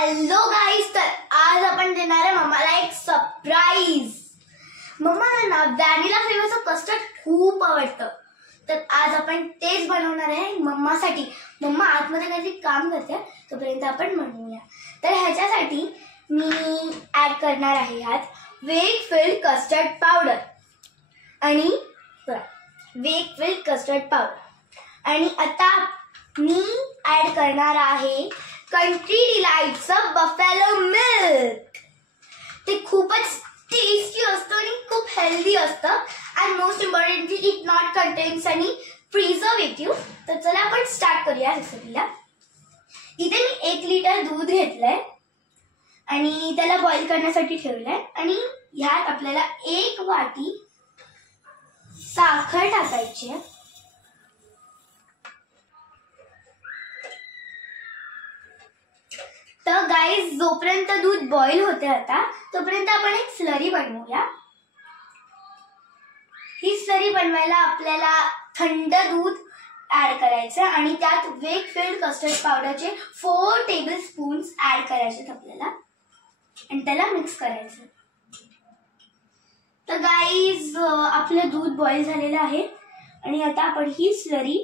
Hello guys, तर आज आपण देणार आहे मम्माला एक सरप्राईज. मम्माला ना व्हॅनिला फ्लेवरचं कस्टर्ड खूप आवडतं, तर आज आपण तेच बनवणार आहे मम्मासाठी. मम्मा आतमध्ये काहीतरी काम करते, तोपर्यंत आपण बनवूया. तर ह्याच्यासाठी मी ऍड करणार आहे ह्यात वेकफिल्ड कस्टर्ड पावडर आणि वेकफिल्ड कस्टर्ड पावडर. आणि आता मी ऍड करणार आहे कंट्री डिलाइटचं बफॅलो मिल्क. ते खूपच टेस्टी असतं आणि खूप हेल्दी असतं. And most importantly it not contains any preservative. तर चला आपण स्टार्ट करूया रेसिपीला. इथे मी 1 लिटर दूध घेतलंय आणि त्याला बॉईल करण्यासाठी ठेवलंय. आणि ह्यात आपल्याला 1 वाटी साखर टाकायची आहे. तर गाईज, जोपर्यंत दूध बॉईल होते आता तोपर्यंत आपण एक स्लरी बनवूया. ही स्लरी बनवायला आपल्याला थंड दूध ऍड करायचं आणि त्यात वेकफिल्ड कस्टर्ड पावडरचे 4 टेबलस्पून्स ऍड करायचे आपल्याला आणि त्याला मिक्स करायचं. तर गाईज, आपलं दूध बॉईल झालेलं आहे आणि आता आपण ही स्लरी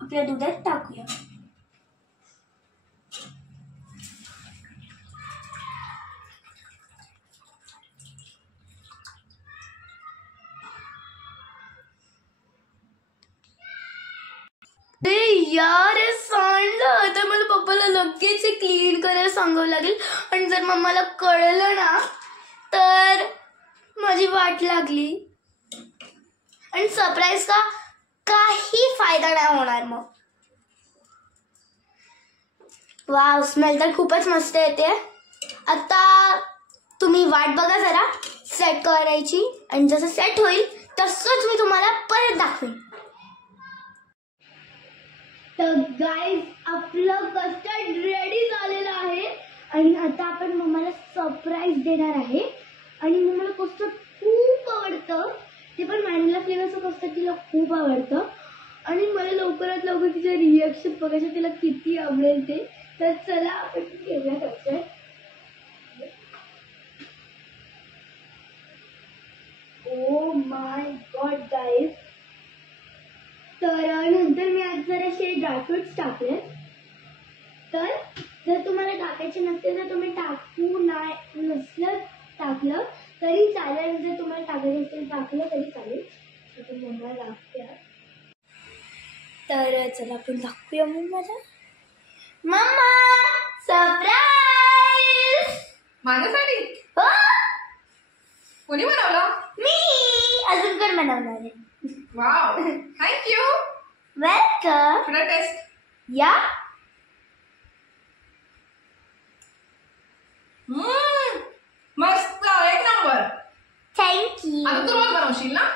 आपल्या दुधात टाकूया. यार, हे सांडलं तर मला पप्पाला लगेच क्लीन करायला सांगावं लागेल. आणि जर मम्माला कळलं ना तर माझी वाट लागली आणि सरप्राईज का काही फायदा नाही होणार. मग वाव, स्मेल तर खूपच मस्त येते. आता तुम्ही वाट बघा जरा सेट करायची आणि जसं सेट होईल तसंच मी तुम्हाला परत दाखवेन. तर गाईज, आपलं कस्टर्ड रेडी झालेलं आहे आणि आता आपण मम्माला सरप्राईज देणार आहे. आणि मम्माला कस्टर्ड खूप आवडतं, ते पण व्हॅनिला फ्लेवरचं कस्टर्ड तिला खूप आवडतं. आणि मला लवकरात लवकर तिचं रिॲक्शन बघायचं, तिला किती आवडेल ते. तर चला आपण घेऊया custard. Oh my God guys, तर नंतर मी आज जराशे ड्रायफ्रुट्स टाकले. तर जर तुम्हाला टाकायचे नसते तर तुम्ही नसलं टाकलं तरी चालेल. जर तुम्हाला टाकायचं असेल टाकलं तरी चालेल. तर मम्मा लागते. तर चला आपण दाखवूया मम्माला. मम्मा, सरप्राईज माझ्यासाठी. हो, कोणी बनवलं? मी अजून कोण बनवणार आहे. Wow, thank you. वेलकम. थोडा टेस्ट. या. मस्त, एक नंबर. थँक्यू. आता तू रोज बनवशील ना?